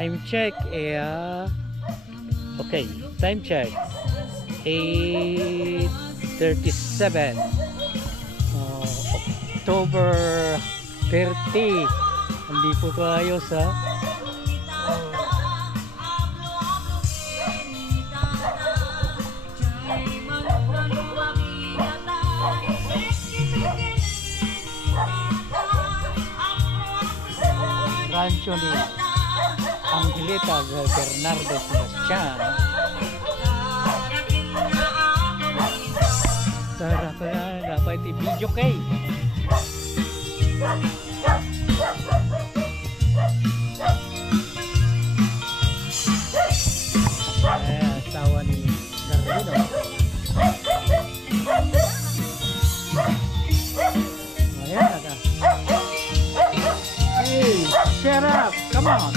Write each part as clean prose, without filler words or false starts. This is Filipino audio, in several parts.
Time check. Okay, time check. 8:37. October 30. Hindi po ito ayos ha. Rancho ni Angelita Bernardo Sebastian. Sarap na dapat i-video kay. Asawa ni Carlino. Ayan na. Hey, shut up! Come on!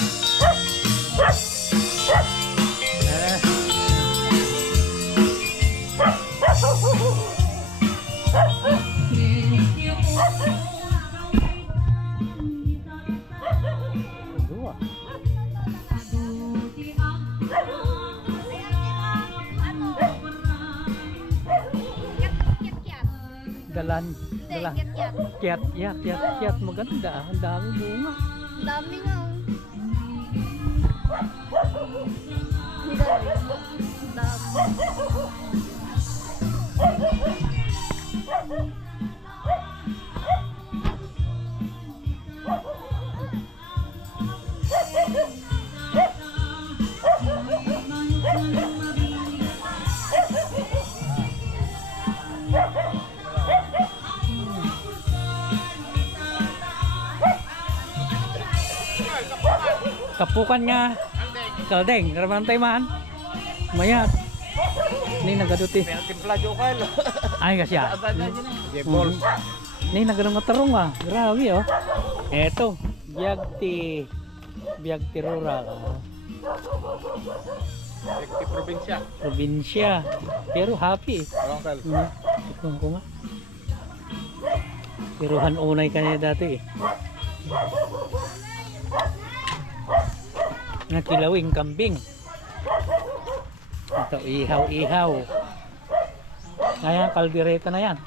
Dalan. Kiat. Maganda. Ang dami bunga. Ang dami nga. Kapukan nga kaldeng ramantay man mayat ni nagaduti ay kasya ni nagadong tarong grabe eto biagti rural biagti probinsya pero happy ikon ko nga pero hanunay kanya dati kilawing kambing ito ihaw kaya kaldereta na yan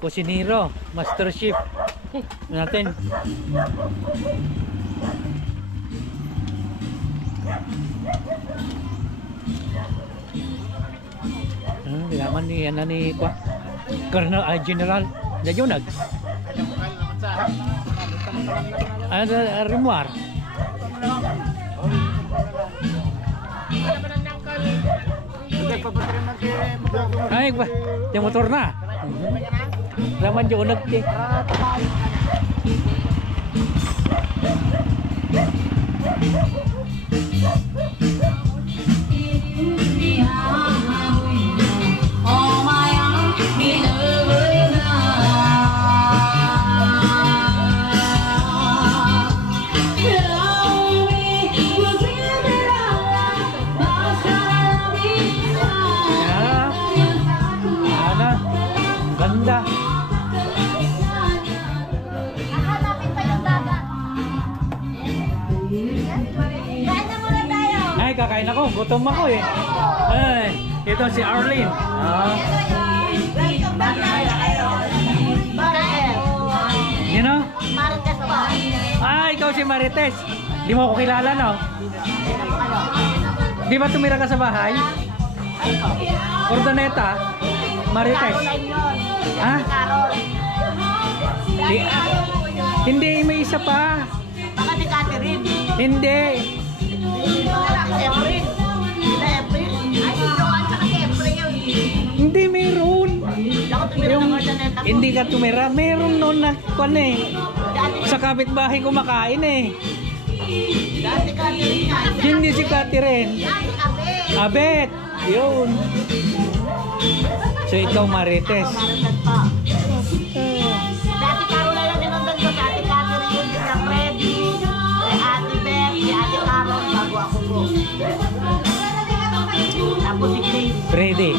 kusinero, master chef natin. Bilaman ni kwa Colonel General Jayunag ada Rimuar ay ba yung motor na Raman Jayunag ti ganda. Hahanapin pa yung dagat. Kain na muna tayo. Ay, kakain ako. Gutom ako eh. Ay, ito si Arlene. You know? Marites ba? Ah, ikaw si Marites. Di mo ako kilala, no? Di ba tumira ka sa bahay? Ordoneta? Marites? Ha? Hindi, may isa pa. Baka si Catherine. Hindi. Hindi, meron. Hindi ka tumira. Meron noon na kwan eh. Sa kapitbahay kumakain eh. Hindi si Catherine. Abet. Yun. So ikaw Marites. Marites pa. Dati Carola lang dinundan ko. Dati Catherine, si Freddy, si Ate Beth, si Ate Carol, bago ako po. Tapos si Grace. Freddy.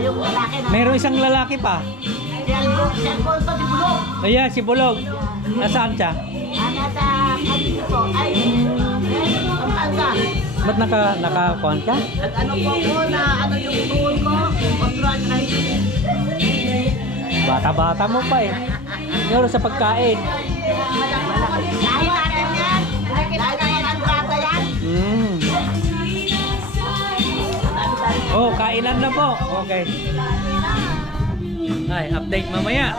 Yung lalaki na. Meron isang lalaki pa. Si Alfonso, si Bulog. Ayan, si Bulog. Nasaan siya? Nasa kanito po. Ay, ang tanda. Ba't nakakuhan ka? Nag-ano po ko na ano yung tuhod ko. Osteoarthritis. Bata-bata mo pa eh. Pero sa pagkain. Lahi natin yan. Lahi natin ang bata yan. Oh, kainan na po. Okay. Ay, update mamaya.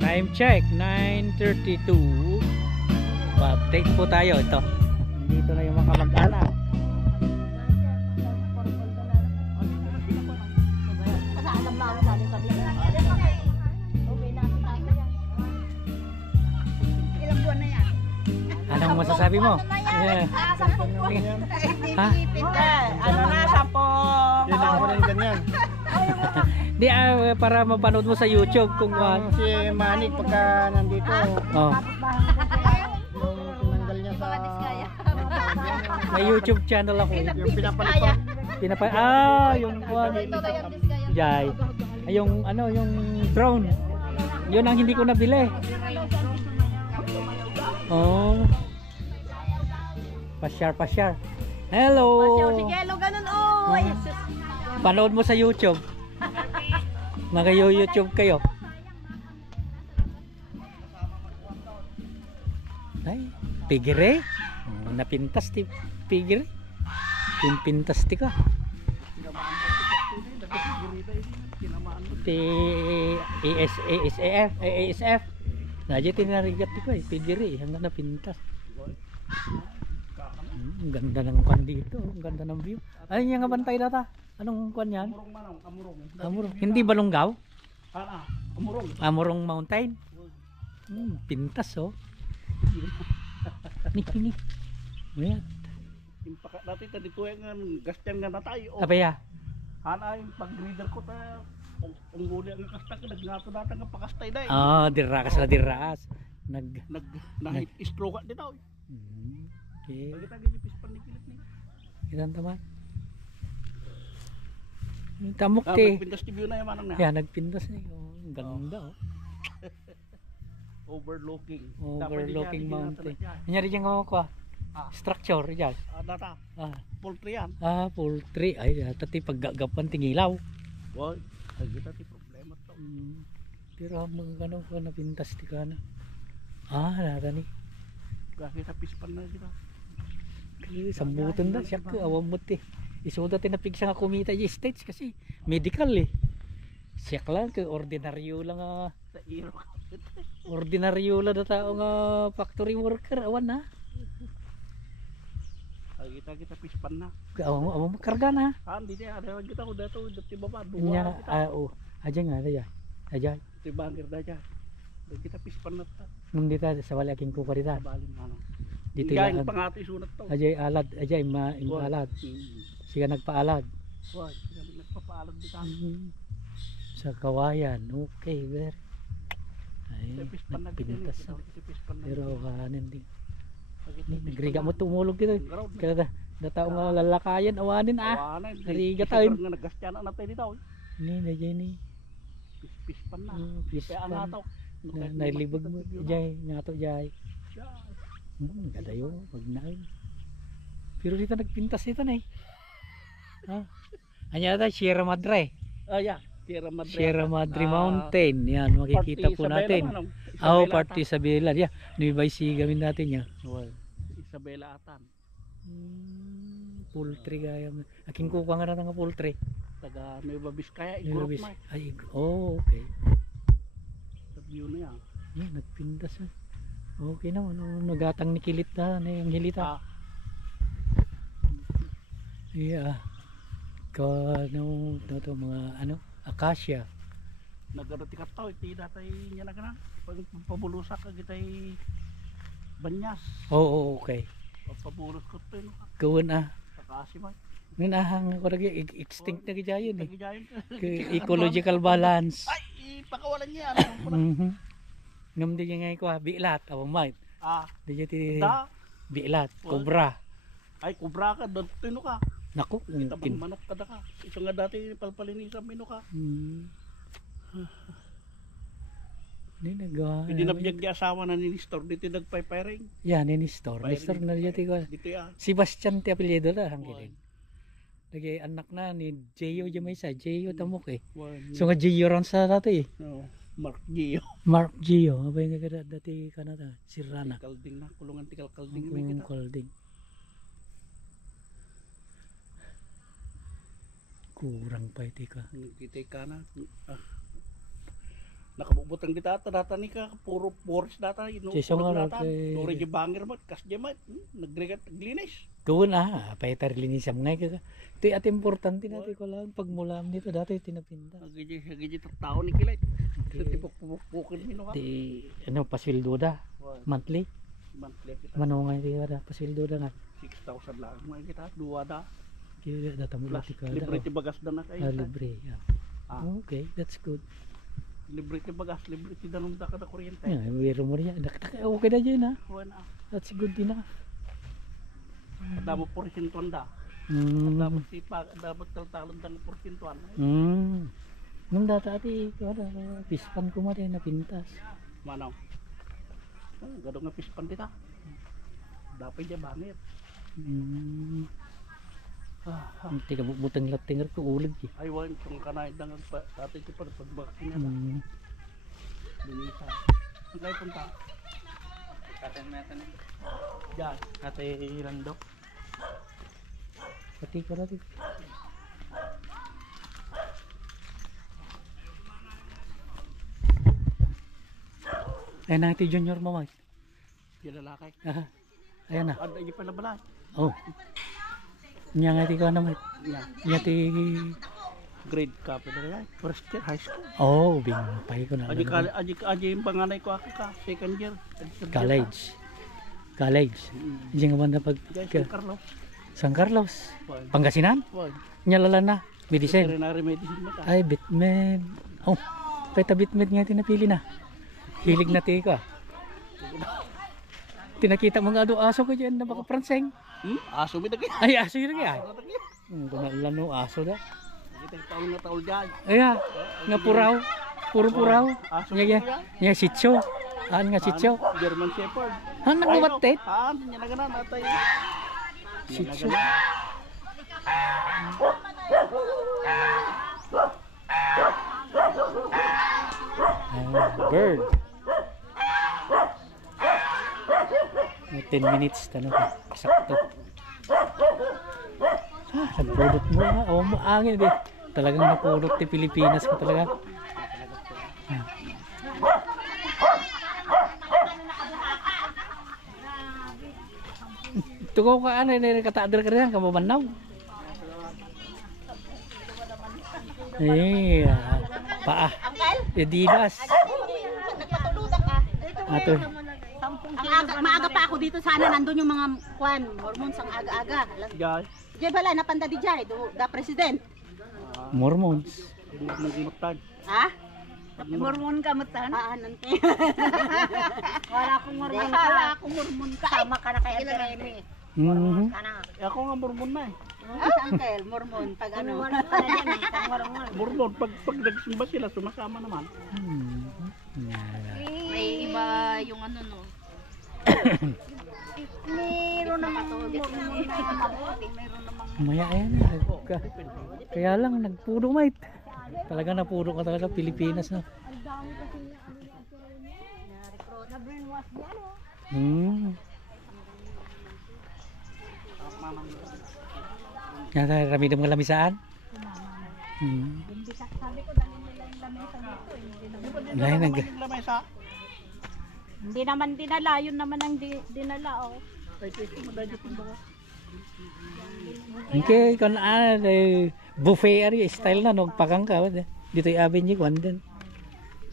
Time check, 9:32. Pa-update po tayo. Ito. Dito na yung mga kamag-anak. Anong masasabi mo? Yeah. Ha? Ano na, 10. Hindi ako rin ganyan. Di para mapanood mo sa YouTube kung Si Manik pagka nandito, oh. tinanggal niya sa... May YouTube channel ako. Yung pinapalitan. Yung Jai. Ay, yung ano, yung drone. Yun ang hindi ko nabili. Oh. Pasyar. Hello. Sigelo, ganun, oh. Panood mo sa YouTube. Mag-YouTube kayo. Ay, pigire. Napintas ti pigire. Pintas ti ka. Ti ASF. Nadya tinarigat ti ko eh. Pigire. Hanggang napintas. Ang ganda ng kwan dito. Ang ganda ng view. Ano yung nga bantay data? Anong kwan yan? Amurong. Hindi Balonggaw? Amurong. Amurong Mountain? Pintas oh. Nik. Ayan. Dati ka dito yung gastian nga na tayo. Abaya. Hana yung pag-reader ko tayo. Ang guli ang kasta ka, nagnato natin ang pakastay na eh. Dirakas na dirakas. Nag-stroke din ako. Okay. Pagkita ginipis pa ni Pilit ni. Ilan taman? Tamok te. Nagpintas TV na yung manang na. Yan, nagpintas na ang ganda oh. Overlooking Mountain. Nangyari dyan ako ko structure dyan. Data. Poultry yan. Poultry. Ay, tati paggagapan tingilaw. Boy, kita ti problema to. Pero mga ganun ko napintas ti ka na. Nata ni. Kasi sa pispan na kita. Sambutan na siya ko. Awam mo ti. Isuda tinapigsa nga kumita yung states kasi medical eh. Siya lang kay ordinaryo lang Sa iro. ordinaryo lang na tao nga factory worker. Awan na. Kita pispan na. Awam mo karga na. Hindi niya. Ada kita ko dato. Dati baba. Nya aja nga daya. Aja. Iti bangir da dyan. Kita pispan na ta. Nung dita sa wala aking kukarita. Balin ano. Dito Galing lang. pangato isunat to. Ajay alad, ajay alad. Siya nagpaalad. Why? Kami nagpapaalad dito. Sa kawayan. Okay, ver. Ay, Pispan na nagpintas. pispan na. Pero kanin din. Nagriga mo tumulog dito. Kada tao nga lalakayan, awanin Nariga tayo. Nga naggastyana na tayo dito. Ni najay ni. Pispan na. Pispan. Kaya nga to. Nailibog mo. Jay, ngato jay. Gadayo, magnain. Pero dito nagpintas dito na eh. Anya ta Sierra Madre. Yeah. Sierra Madre Mountain. Yan, makikita po natin. Party Isabela. Yeah, Nueva Ecija gamin natin yan. Isabela atan. Poultry gaya. Aking kuka nga na nga poultry. Taga Nueva Vizcaya, igurot na eh. Ay, okay. Sa view na yan. Yan, nagpintas ah. Okay naman, nagatang ni Kilit na yung hilita. Yeah. Mga acacia. Nagarati ka tao, iti datay niya na ka na. Pag pabulusak ka kita'y banyas. Oo, okay. Papabulos ko ito yun. Kawan Kakasi man. Ngun ahang ako lagi extinct na gijayon eh. Nagijayan ka. Ecological balance. Ay, ipakawalan niya. Ano ko na? Ngam di nga ko bilat awang might. Ah, Di ti da. bilat cobra. Ay, kubra ka. Doon tino ka. Naku, Tabang manok ka da ka. Ito nga dati palpalini sa mino ka. Ni nagawa. Hindi nabiyag di asawa na ni-store. Dito nagpay-pairing. Yan ni store. Ni store na jati ko. Dito yan. Sebastian ti apelyido la hangkiling. Lagi anak na ni Jeyo Jamesa, Jeyo tamok eh. So nga Jeyo ron sa dati eh. No, Mark Gio. Mark Jeyo, abay nga kada dati kanata, si Rana. Kalding na. Kulungan tikal kalding. Ang kolding. Kurang pa iti ka. Kita ka na. Nakabubutang kita data ni ka puro forest data Siya nga, okay. Tore je banger mat kas je mat nagregat naglinis. Gawin paitar linisam nga ka. Ito at importante natin ko lang pagmulam nito dati tinapinta. Agiji tao ni kilay. Tipok-pukin mino ka. Di ano pasweldo da monthly. Monthly kita Manungay di da pasweldo da nga. 6,000 lang mo kita duwa da. Kaya data mo Plus lati ka. libre ti bagas da na kay. Libre. Yeah. Okay, that's good. Libre ti bagas, libre ti danom da kada kuryente. Yeah, biro mo riya. Okay na dyan ha. Wala. That's good din ha. Damo porsintuan da. Dapat dapat taltalon dan porsintuan. Nung data ati ko ada pispan ko mari na pintas. Manaw. Gado nga pispan dita. Dapat ja bangir. Tiga butang latingar ko ulag ki. Ay wan kung kanay dangan pa dati ti pagbakti na. Binisa. Ang kay punta. Katan natin. Diyan, ate Irando. Pati ko natin. Ayan na iti junior mo, Mike. Yung lalaki. Ayan na. Ada yung pala balay. Oh. Nya nga iti ko na, Mike. Nya ti... Grade ka pa na yan. First year, high school. Oh, bingpay ko na. Aji yung panganay ko ako ka. Second year. College. Diyan nga ba na pag... San Carlos. San Carlos. Pangasinan? Nya lala na. Medicine. Veterinary medicine na ka. Ay, bitmed. Oh, peta bitmed nga tinapili na. Hilig na ti ko. Tinakita mo nga do aso ko dyan na baka pranseng. Aso mi dagi. Ay, aso yun nga. Kumalano aso da. Kita taon na taon dyan. Ay, nga puraw. Puro puraw. Aso Nga sitso. Nga sitso. German Shepherd. Nang gumatit. Niya na ganan atay. Sitso. Bird. 10 minutes tanong sakto. Nagpudot mo ha. O mo angin din. Talagang napudot ti Pilipinas ko talaga. Tugaw ka ano ni katadar ka rin kamamanaw. Paa. Adidas. Nagpatuludan ka. Ato. Maaga pa ako dito, sana nandun yung mga kwan, hormones ang aga-aga. Guys, Diyan bala, napanda di dyan, da president. Mormons. nagmutan. Ha? Mormon ka matan? Nante. Wala akong mormon ka. Wala akong mormon ka. Sama ka na kay Remy. Kana. Ako nga mormon na eh. Uncle, mormon, pag ano. Mormon ka na yan eh. Kang mormon. Mormon, pag nagsimba sila, sumasama naman. May iba yung ano no. Meron naman mormon na mabuti. Meron namang Maya yan. Kaya lang nagpuro mate. Talaga napuro ka talaga Pilipinas na. na-brainwash niya no. Yan tayo, ramidam nga lamisaan. Sabi ko dali nila yung lamesa nito. Lamesa. Hindi naman dinala, yun naman ang dinala oh. Okay, kung buffet area style na no, pakang ka. Dito yung avenue ko, din.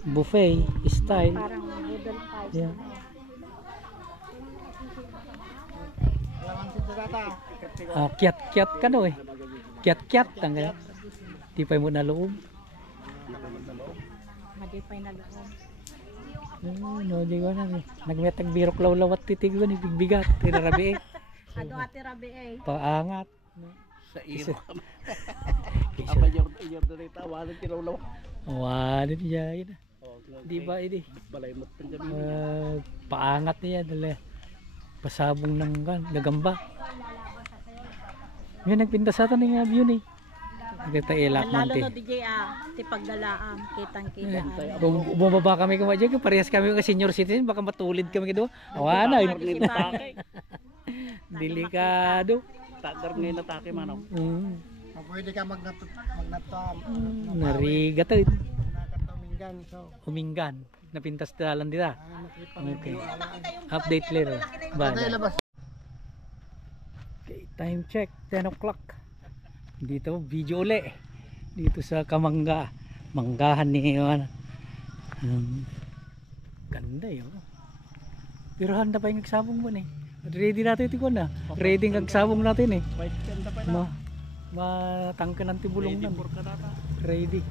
Buffet style. Parang noodle pie. Yeah. Kiat-kiat ka no eh. Kiat-kiat ang kaya. Di pa mo na loob. Madipay na loob. No, di ko na. Nagmetag birok lawlawat titig ko ni bigbigat. Tinarabi eh. Ado ate Rabi eh. Paangat. Sa iro. Kisa. Apa yung dito, walang kilawlaw. Walit niya yun. Di ba ini? Balay mo ito dyan. Paangat niya dala. Pasabong ng gagamba. Yan nagpinta sa atin ng yun eh. Kita ilak man Lalo ti. no DJ ti pagdalaam kitang-kita. Kung bumaba kami kumadya, parehas kami ka senior citizen, baka matulid kami kado. Awana, delikado. Tagar ngayon natake manaw. Pwede ka magnatam. Nariga to. Nakatamingan. So, Huminggan. Napintas dalan dita. Okay. nakipag Update later. Bye. labas. Okay, time check. 10 o'clock. Dito, video uli. Dito sa Kamangga. Manggahan ni ano. Ganda yun. Pero handa pa yung nagsabong mo eh. Ready natin ito ko na. Ready ang nagsabong natin eh. Bait ganda pa na. Matangka ng tibulong Ready nan. for ka data. Ready.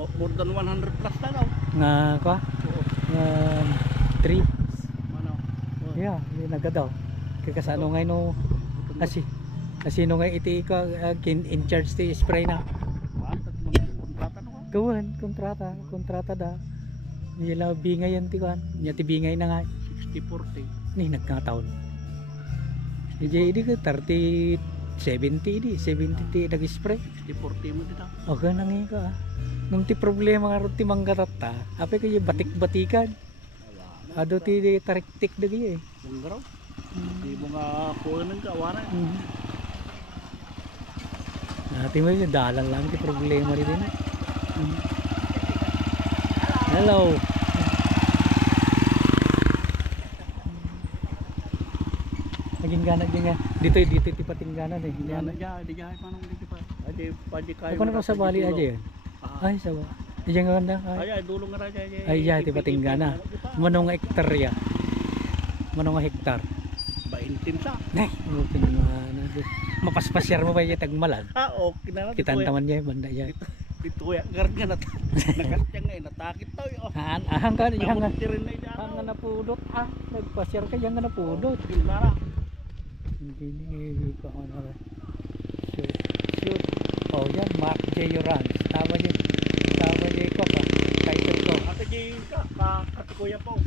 More than 100 plus na daw. Nga ka? 3. Manaw. Yeah, yun agad daw. Kaya kasano ngayon no. Asino ngayon iti ka in charge ti spray na. Kontrata da. Nila bingay yan ti kan. Nya ti bingay na nga. 60-40. Ni nagkataon. Jadi ini ke 30 70 di 70 ti nag-spray. 60-40 mo dito. Okay nang ka. Nung ti problema nga ron ti manggatata, apay kayo batik-batikan. Ado ti tarik-tik dagi eh. Bunggaraw. Di mo nga kuha ng kawaran. Natin mo yung dalan lang ti problema rin eh. Hello. Naging gana din nga. Dito ti patingganan eh. Hindi na manong dito pa. Pwede kayo. Ako na sa bali aja yun. Ay, sawa. Diyan nga ganda. Ay, dulong nga raja. Ay, ya, ti patinggana. Manong nga hektarya. Manong nga hektar. 20 sa. Nay, bukin na. Mapaspasyar mo pa yung tagmalan. Okay na. Kitantaman niya yung banda niya. Dito ya, garga na. Nakastya nga, natakit tao. Ahang ka, ihang nga. Namutirin na dyan. Ahang nga napudot. Nagpasyar ka, yang nga napudot. Gimana? Hindi ko ano na. Shoot. Oh, yan, Mark J. Yorans. Tama niyo ko pa. Title ko. Ate J, kati kuya po.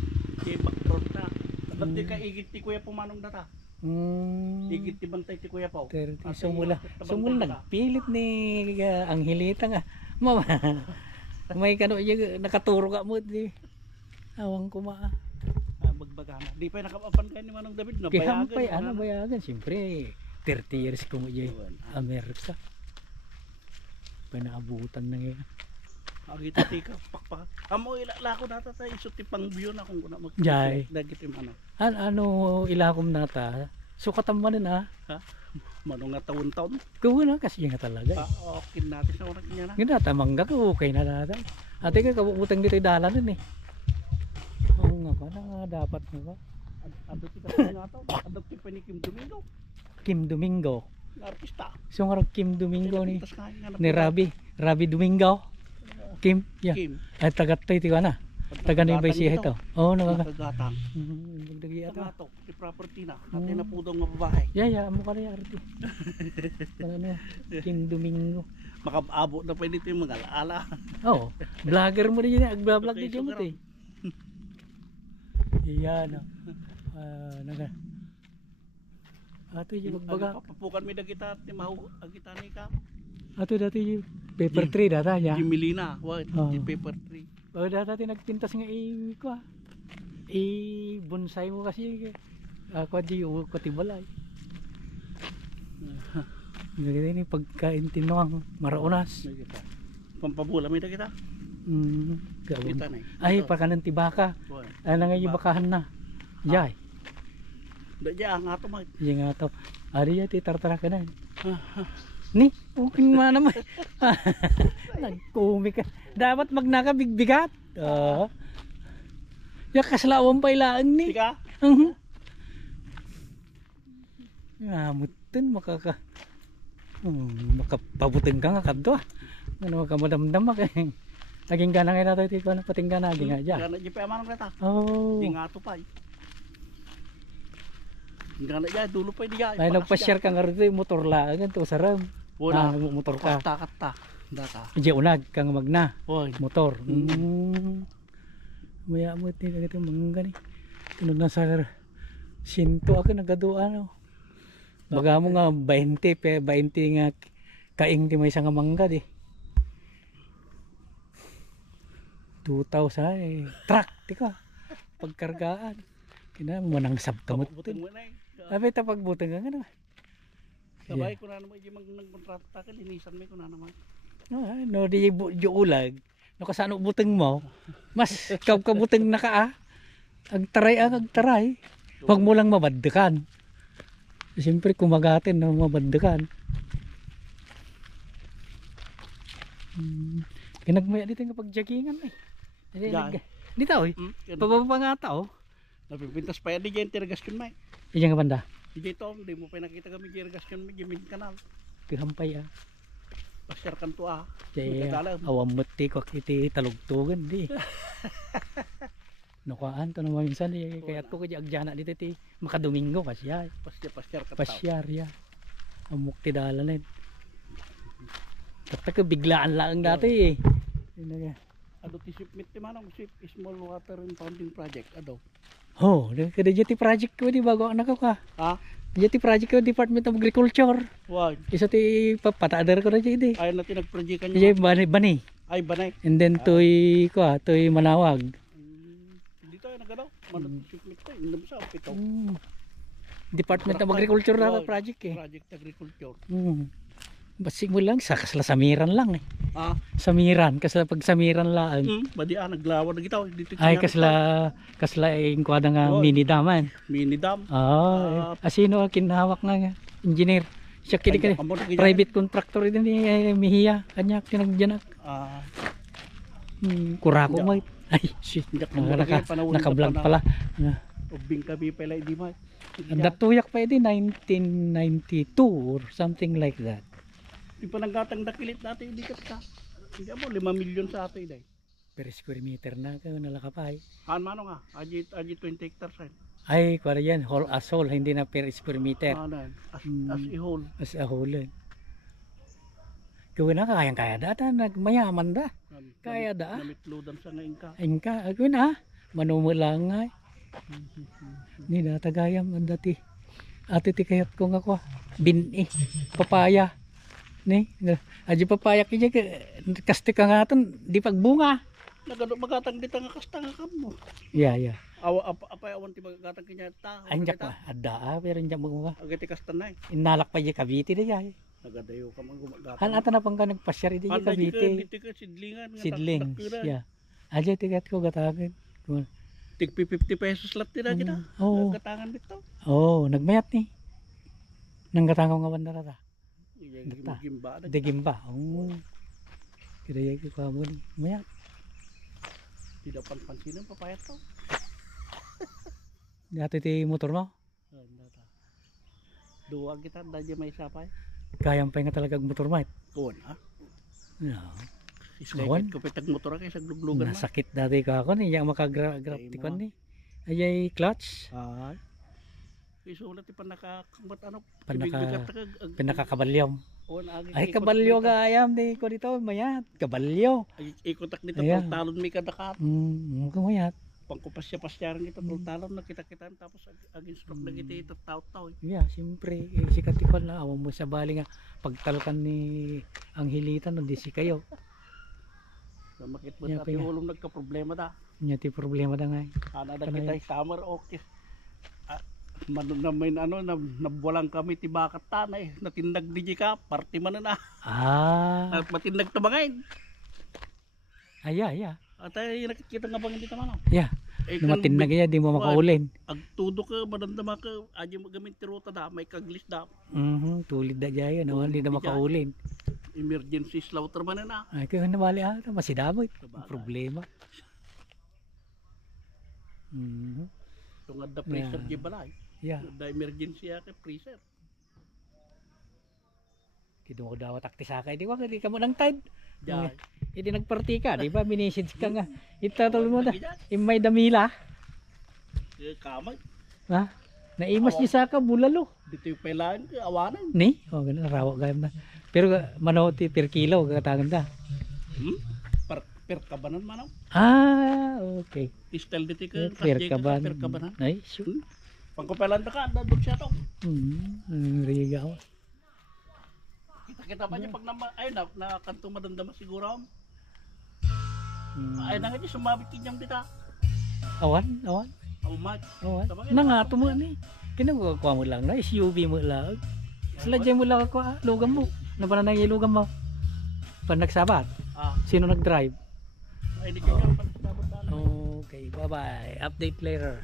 J. Backroad na. Dati ka igit ti kuya po manong data. Igit ti bantay ti kuya po. Sumula nagpilit ni Angelita nga. Mama. May kano yung nakaturo ka mo di. Awang kuma. Bagbagana. Di pa nakapapan kayo ni Manong David na bayagan. Kihampay, ano bayagan? Siyempre, 30 years ko mo yung Amerika. Panaabutan na ngayon. Agita tika, pakpak. Amo ilako data sa isot ti pang-view na kung kuna mag Jay. dagit yung ano. Ano ilakom nata? Sukatan mo na Ha? Manong nga taon-taon. Gawin na kasi nga talaga. Okay natin sa oras niya na. Nga nata, mangga ka okay na nata. Ate ka kabutang dito yung dalanan eh. Oo nga pa, nga dapat nga ba? Adot ti kasi nga to. Adot ti pa ni Kim Domingo. Kim Domingo. Artista. So nga Kim Domingo ni Tas ni Rabi Domingo. Kim, yeah. Kim. Ay tagatay ti na. Taga ni Baysiya ito. Oo, Nakagatang. Dagdagi ata. Ito, ti property na. Natin na pudong nga babae. Ya, amo ka rin arti. Para na, Kim Domingo. Makaabot na pa dito yung mga alaala. Oo, vlogger mo rin yun. Agbablog din mo ito eh. Iyan. Naga. Ato yung magbaga. Papukan mi dagita ti mahu agita ni ka. Ato dati yung paper tree data niya. Jimilina, what? Oh. Paper tree. O dati nagpintas nga ko ah. Bonsai mo kasi ako di ko tibalay. Ganito ni pagkain tinuang maraunas. Pampabula mi dagita. Kita na. Ay pakanan ti baka. Ano nga yung bakahan na. Yay. Dadya ang ato mag. Yang nga to. Ari ya ti tartara ka na. Ni, okay nga naman. Nagkumik ka. Dapat magnakabigbigat. Yung kaslawang pa ilaan ni. Tika? Ngamutin makapabuteng ka nga kadto ah. Ano makamadamdam ka eh. Naging gana nga nato ito ko na pating gana agi nga dyan. Gana di pa manong kita. Oh. Di nga to pa. Gana ya dulo pa di ya. Ay nagpa-share ka nga rito yung motor la ganito saram. Wala. Motor ka. Kata. Data. Diya unag kang magna Hoy. motor. Maya mo ti ganito mangga ni. Tunog na sa sinto ako nagaduan oh. Baga mo nga 20 nga kaing di may isang mangga di. 2,000 eh. Truck di ka. Pagkargaan. Kina mo nang sabkamot. Buteng mo na eh. Sabi ta pagbuteng nga ano. Sabay ko na naman yung nagkontrata ka, linisan mo ko na naman. No di ulag. No kasano buteng mo. Mas kabuteng na ka ah. Agtaray. Huwag mo lang mabaddekan. Siyempre kumagatin na mabaddekan. Kinagmaya dito yung pagjagingan eh. Dito eh. Pababa nga tao. Napipintas pa yan di dyan tiragasyon mo eh. Iyan nga banda. Di dito, hindi mo pa nakita kami tiragasyon mo dyan kanal. Pihampay ah. Pasyar kan to ah. Kaya awamot ti ko iti talugtugan di. Nakuhaan to naman minsan eh. Kaya to kaya agyana dito ti makadomingo kasya. Pasyar kan tao. Pasyar ya. Amok ti dalan eh. Tapos biglaan lang dati eh. Ado ti SIPMIT ti manong Small Water Impounding Project ado. Oh, kada jati project ko di bago anak ko ka. Ha? Jati project ko Department of Agriculture. Why? Isa ti papatadar ko na jay di. Ay na tinagproject Jay kanyo. bani. Ay banay. And then toy manawag. Dito ay nagadaw. Manot SIPMIT ko indam sa pito. Department of Agriculture na project eh. Project Agriculture. Basig mo lang sa kasla samiran lang eh. Ah, Samiran kasla pag samiran lang. badi naglawan na gitaw dito. Ay kasla yung kwada nga mini daman. Mini dam. Asino kinahawak nga engineer. Siya kini private contractor din ni Mihiya kanya kinagdianak. Kurako mo. Ay shit. Naka-vlog pala. Ubing kabi pala di ma. Datuyak pa edi 1992 or something like that. Di pa nanggatang dakilit natin hindi ka. Hindi mo 5 milyon sa ato iday. Per square meter na ka nalakapay. Han mano nga, aji 20 hectares Ay, kuwara yan, whole as whole, hindi na per square meter. As a whole. As a whole. Gawin na kayang-kaya data, nagmayaman da. Kaya da. Namitlodan sa ngayon ka. Ayun ka, gawin na. Manumulang nga. Ni natagayam ang dati. Ate ti kayat ko nga ko. Bini, papaya. Ni, aji papaya kaya kasti ka nga ton, di pagbunga. Magatang dita nga kasta nga kamo. Yeah. Apay awan ti magatang kanya ta. Anjak pa, ada pero hindi mo nga. Agati kasta na. Inalak pa di Cavite di ay. Nagadayo ka man gumagatang. Han ata na pang ka nagpasyar di Cavite. Dito ka sidlingan. Sidlings, yeah. Aja tikat ko gatagin. Tig 50 pesos lat tira kita. Oo. Gatangan dito. Oh, nagmayat ni. Nang gatangaw nga banda rata. Gimba. Digimba. Oh. Kaya ko ka mo ni. Mayat. Tidak pansin ang papayat to. Dati ti motor mo. Duwa kita dadya may sapay. Kayang pa nga talaga motor mo. Kuwan ha. No. Iskayit ko pitag motor kay sa gluglugan. Nasakit dati ka ako ni. Yang makagrap ti kon ni. Ayay clutch. Ay. Isulat ti panakakambat ano. Pinakakabalyom. Ay kabalyo gayam di ko dito mayat. Kabalyo. Ikotak dito talon mi kadakat. Kumayat. Pangkupasya-pasyaran kita talon na kita-kitaan tapos agin stroke na kita ito taw-taw. Yeah, siyempre sikat ko na awan mo sa bali nga pagtalkan ni ang hilitan no di si kayo. Makit mo sa ulong nagka-problema da. Nya ti problema da nga. Ana da kita summer okay. Manun na may nabuwalang kami tibakat tanay natindag di ka party man na. At matindag tabangain. Aya. At ay nakikita nga bang dito man. Yeah. Matindag ya di mo makaulin. Agtudo ka madamdama ka aji magamit ti ruta da may kaglis da. Tulid da jaya no hindi na makaulin. Emergency slaughter man na. Ay kaya na bali masidamot. Problema. Tungad da pressure di balay. Yeah. Da emergency ya kay freezer. Kito mo daw takti sakay, di ba? Hindi ka mo nang tide. Diyan. Hindi nagparty ka, di ba? Minisage ka nga. Itatol mo na. Imay damila. Kamay. Ha? Naimas niya sa ka, bulalo. Dito yung pelaan, awanan. Ni? O, ganun, rawa gayam na. Pero manoti per kilo, katagan ta. Per kabanan manaw. Ah, okay. Istel dito ka. Per kaban. Per kabanan. Ay, sure. Pangkupelan ka, dadot siya to. Riga ako. Kita pa niya pag nakanto madandama siguro. Ay na nga niya sumabit kinyam dita. Awan. Umat. Nangato mo ni. Kinagawa mo lang na, SUV mo lang. Sila dyan mo lang ako, lugam mo. Nabanan na yung lugam mo. Pag nagsabat, sino nag-drive? Ay, di kanya. Okay, bye-bye. Update later.